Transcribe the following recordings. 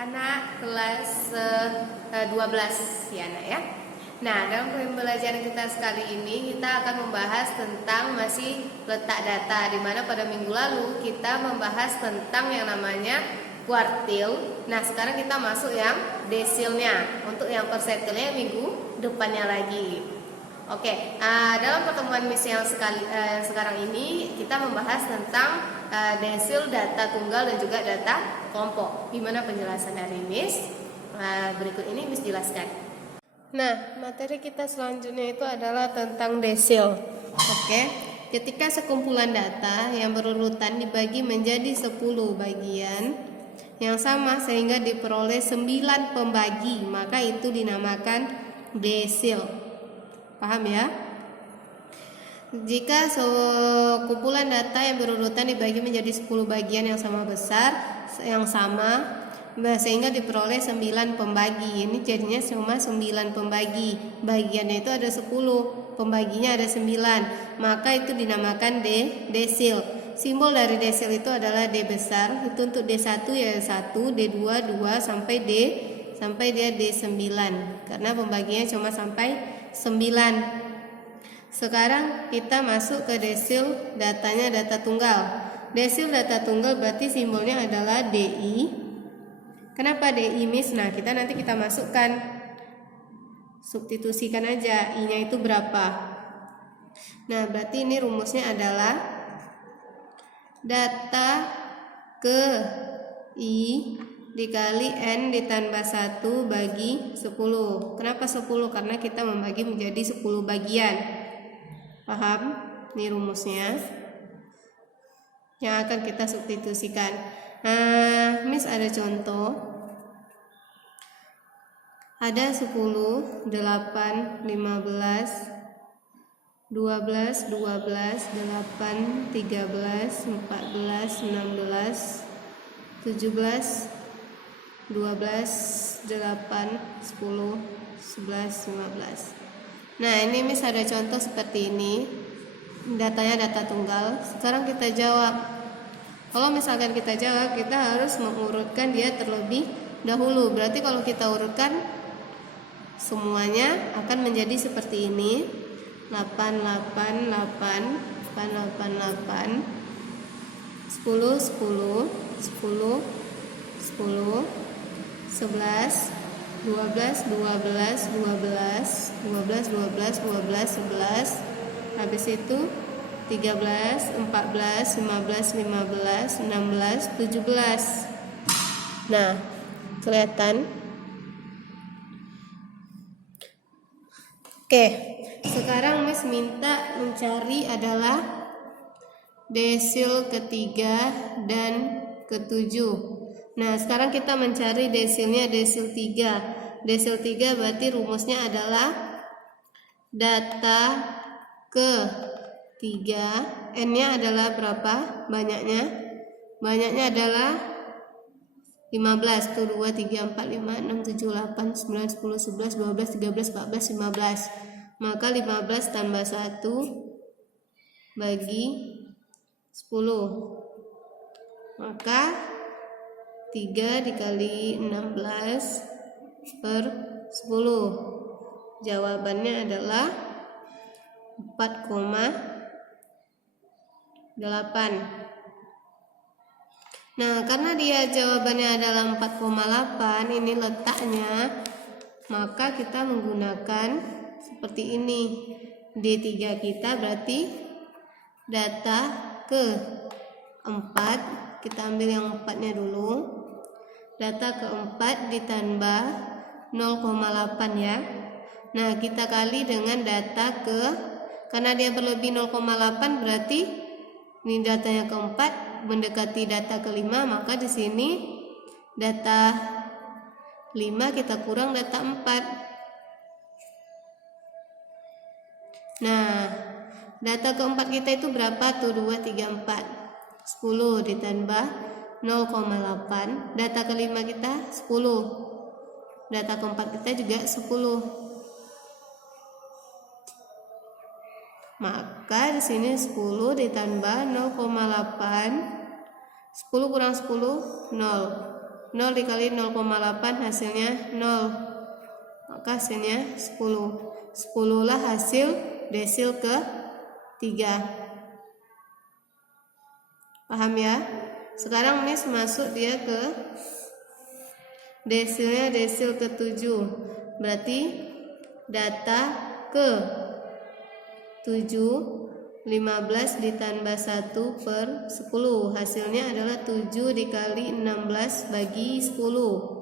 anak kelas 12 ya anak ya. Nah, dalam pembelajaran kita sekali ini kita akan membahas tentang masih letak data, di mana pada minggu lalu kita membahas tentang yang namanya kuartil. Nah, sekarang kita masuk yang desilnya. Untuk yang persentilnya minggu depannya lagi. Oke, dalam pertemuan Miss yang sekarang ini kita membahas tentang desil, data tunggal dan juga data kelompok. Gimana penjelasan dari Miss? Berikut ini Miss jelaskan. Nah, materi kita selanjutnya itu adalah tentang desil. Oke, ketika sekumpulan data yang berurutan dibagi menjadi 10 bagian yang sama sehingga diperoleh 9 pembagi, maka itu dinamakan desil. Paham ya? Jika sekumpulan data yang berurutan dibagi menjadi 10 bagian yang sama besar, yang sama, sehingga diperoleh 9 pembagi. Ini jadinya cuma 9 pembagi. Bagiannya itu ada 10, pembaginya ada 9. Maka itu dinamakan desil. Simbol dari desil itu adalah D besar. Itu untuk D1 ya 1, D2 2 sampai dia D9. Karena pembaginya cuma sampai 9. Sekarang kita masuk ke desil datanya data tunggal. Desil data tunggal berarti simbolnya adalah DI. Kenapa DI Miss? Nah, nanti kita masukkan, substitusikan aja I-nya itu berapa. Nah, berarti ini rumusnya adalah data ke I dikali N ditambah 1 bagi 10. Kenapa 10? Karena kita membagi menjadi 10 bagian. Paham? Ini rumusnya yang akan kita substitusikan. Nah, Miss ada contoh. Ada 10, 8, 15, 12, 12, 8, 13, 14, 16, 17, 12, 8, 10, 11, 15. Nah, ini Miss ada contoh seperti ini. Datanya data tunggal. Sekarang kita jawab. Kalau misalkan kita jawab, kita harus mengurutkan dia terlebih dahulu. Berarti kalau kita urutkan semuanya akan menjadi seperti ini. 8, 8, 8, 8, 8, 8, 10, 10, 10, 10, 11, 12, 12, 12, 12, 12, 12, 11. Habis itu 13, 14, 15, 15, 16, 17. Nah, kelihatan? Oke, sekarang Miss minta mencari adalah desil ketiga dan ketujuh. Nah, sekarang kita mencari desilnya desil 3. Desil 3 berarti rumusnya adalah data ke 3, N-nya adalah berapa? Banyaknya? Banyaknya adalah 15. Tuh 2, 3, 4, 5, 6, 7, 8, 9, 10, 11, 12, 13, 14, 15. Maka 15 tambah 1 bagi 10. Maka 3 dikali 16 per 10. Jawabannya adalah 4,8. Nah, karena dia jawabannya adalah 4,8, ini letaknya, maka kita menggunakan seperti ini. D3 kita berarti data ke 4, kita ambil yang 4-nya dulu. Data ke 4 ditambah 0,8 ya. Nah, kita kali dengan data karena dia berlebih 0,8 berarti ini datanya ke 4 mendekati data ke-5, maka di sini data 5 kita kurang data 4. Nah, data ke-4 kita itu berapa tuh? 2, 3, 4. 10 ditambah 0,8. Data ke-5 kita 10. Data ke-4 kita juga 10. Maka di sini 10 ditambah 0,8. 10 kurang 10, 0. 0 dikali 0,8 hasilnya 0. Maka hasilnya 10. 10 lah hasil desil ke-3. Paham ya? Sekarang Miss masuk dia ke desilnya, desil ke-7. Berarti data ke-7, 15 ditambah 1 per 10. Hasilnya adalah 7 dikali 16 bagi 10.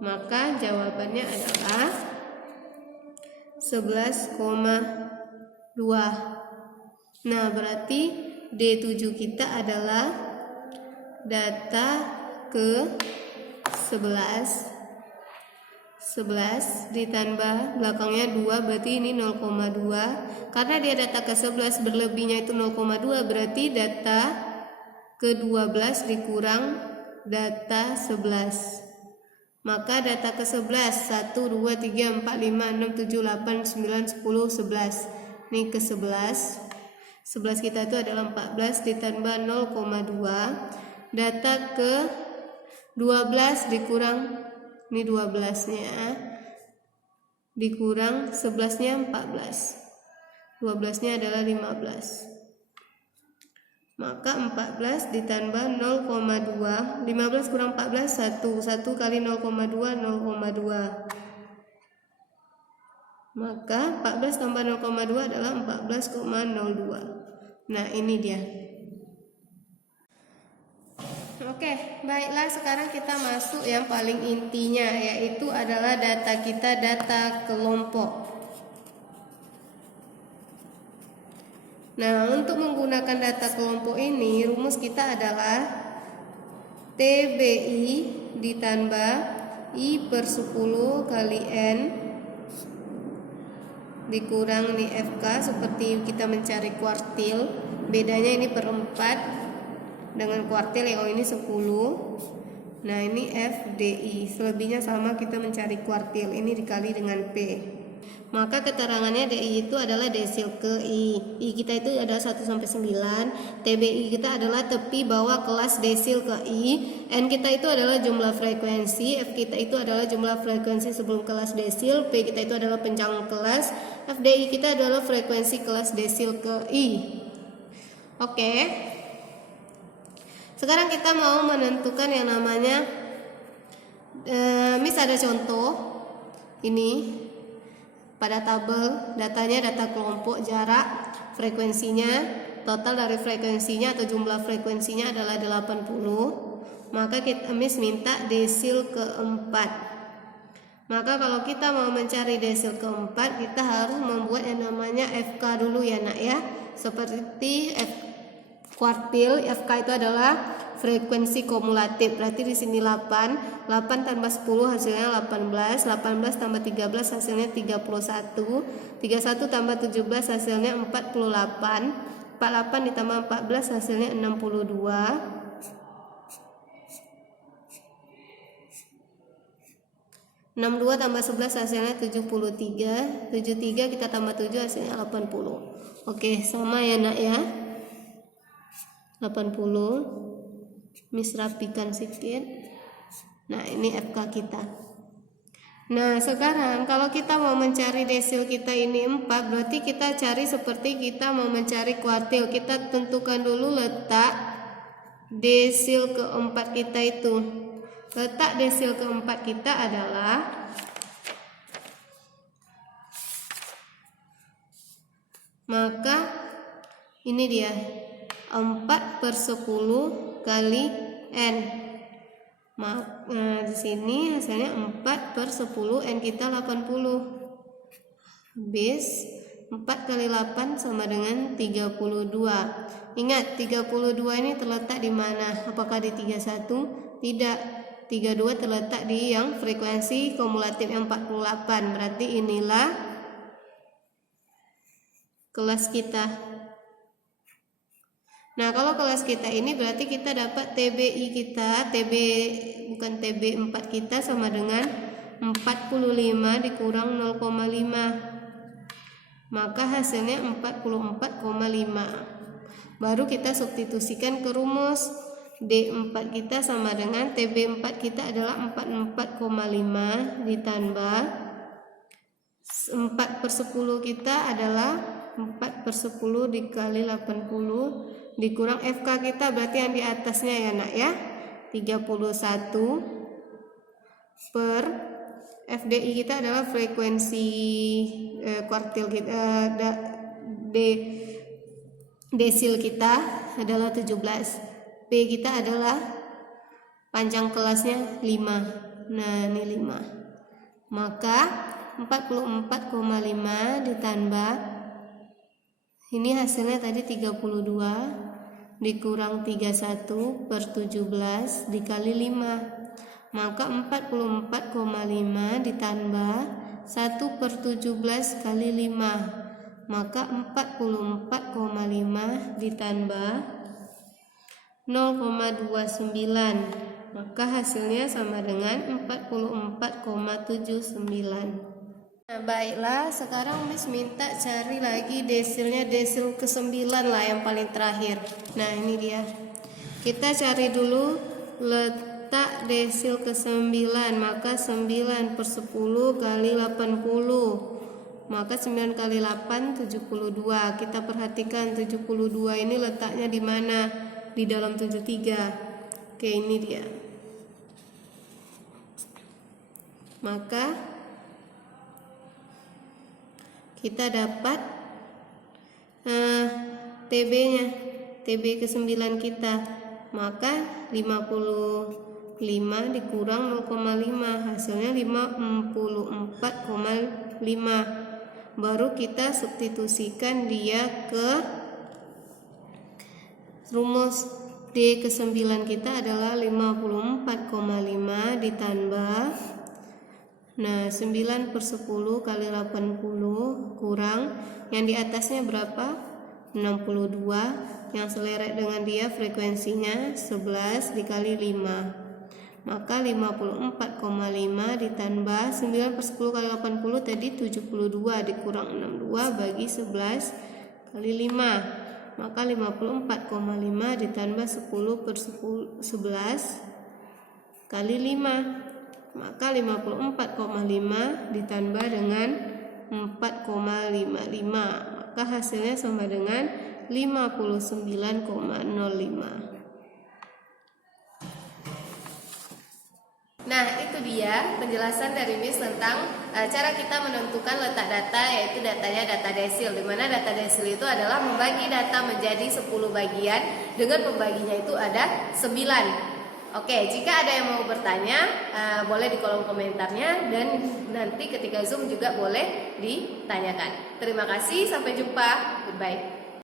Maka jawabannya adalah 11,2. Nah, berarti D7 kita adalah data ke 11 ditambah belakangnya 2, berarti ini 0,2. Karena dia data ke 11 berlebihnya itu 0,2, berarti data ke 12 dikurang data 11. Maka data ke 11 1, 2, 3, 4, 5, 6, 7, 8, 9, 10, 11. Ini ke 11. 11 kita itu adalah 14 ditambah 0,2. Data ke 12 dikurang, ini 12-nya dikurang 11-nya 14. 12-nya adalah 15. Maka 14 ditambah 0,2. 15 kurang 14 1. 1 kali 0,2 0,2. Maka 14 tambah 0,2 adalah 14,02. Nah, ini dia. Oke, baiklah, sekarang kita masuk yang paling intinya, yaitu adalah data kita, data kelompok. Nah, untuk menggunakan data kelompok ini, rumus kita adalah TBI ditambah I per 10 kali N dikurang nih FK, seperti kita mencari kuartil. Bedanya ini per 4 dengan kuartil, yang ini 10. Nah, ini FDI. Selebihnya sama, kita mencari kuartil. Ini dikali dengan P. Maka keterangannya DI itu adalah desil ke I. I kita itu adalah 1 sampai 9. TBI kita adalah tepi bawah kelas desil ke I. N kita itu adalah jumlah frekuensi. F kita itu adalah jumlah frekuensi sebelum kelas desil. P kita itu adalah panjang kelas. FDI kita adalah frekuensi kelas desil ke I. Oke. Sekarang kita mau menentukan yang namanya Miss ada contoh ini pada tabel datanya, data kelompok, jarak, frekuensinya, total dari frekuensinya atau jumlah frekuensinya adalah 80. Maka Miss minta desil keempat. Maka kalau kita mau mencari desil keempat, kita harus membuat yang namanya FK dulu ya nak ya. Seperti kuartil, FK itu adalah frekuensi kumulatif. Berarti di sini 8 tambah 10 hasilnya 18. 18 tambah 13 hasilnya 31. 31 tambah 17 hasilnya 48. 48 ditambah 14 hasilnya 62. 62 tambah 11 hasilnya 73. 73 kita tambah 7 hasilnya 80. Oke, sama ya nak ya. 80. Miss rapikan sedikit. Nah, ini FK kita. Nah, sekarang kalau kita mau mencari desil kita ini 4, berarti kita cari seperti kita mau mencari kuartil. Kita tentukan dulu letak desil keempat kita itu. Letak desil keempat kita adalah maka ini dia 4 per 10 kali N. Di sini hasilnya 4 per 10, N kita 80. Habis 4 kali 8 sama dengan 32. Ingat 32 ini terletak di mana? Apakah di 31? Tidak. 32 terletak di yang frekuensi kumulatif yang 48. Berarti inilah kelas kita. Nah, kalau kelas kita ini berarti kita dapat TBI kita, bukan TB4 kita sama dengan 45 dikurang 0,5. Maka hasilnya 44,5. Baru kita substitusikan ke rumus. D4 kita sama dengan TB4 kita adalah 44,5 ditambah 4/10 kita adalah 4/10 dikali 80 dikurang FK kita berarti yang di atasnya ya nak ya, 31 per FDI kita adalah frekuensi kuartil kita, desil kita adalah 17, P kita adalah panjang kelasnya 5. Nah ini 5, maka 44,5 ditambah ini hasilnya tadi 32 dikurang 31 per 17 dikali 5, maka 44,5 ditambah 1 per 17 kali 5, maka 44,5 ditambah 0,29, maka hasilnya sama dengan 44,79. Nah baiklah, sekarang Miss minta cari lagi desilnya, desil ke-9 lah yang paling terakhir. Nah ini dia, kita cari dulu letak desil ke-9, maka 9/10 kali 80, maka 9 kali 8 72. Kita perhatikan 72 ini letaknya di mana? Di dalam 73. Oke ini dia, maka kita dapat TB-nya, TB ke-9 kita, maka 55 dikurang 0,5 hasilnya 54,5. Baru kita substitusikan dia ke rumus. D ke-9 kita adalah 54,5 ditambah 9/10 kali 80 kurang yang di atasnya berapa? 62, yang seleret dengan dia frekuensinya 11 dikali 5, maka 54,5 ditambah 9/10 kali 80 tadi 72 dikurang 62 bagi 11 kali 5, maka 54,5 ditambah 10/11 kali 5, maka 54,5 ditambah dengan 4,55, maka hasilnya sama dengan 59,05. Nah itu dia penjelasan dari Miss tentang cara kita menentukan letak data, yaitu datanya data desil, dimana data desil itu adalah membagi data menjadi 10 bagian dengan pembaginya itu ada 9. Oke, jika ada yang mau bertanya boleh di kolom komentarnya, dan nanti ketika Zoom juga boleh ditanyakan. Terima kasih, sampai jumpa, goodbye.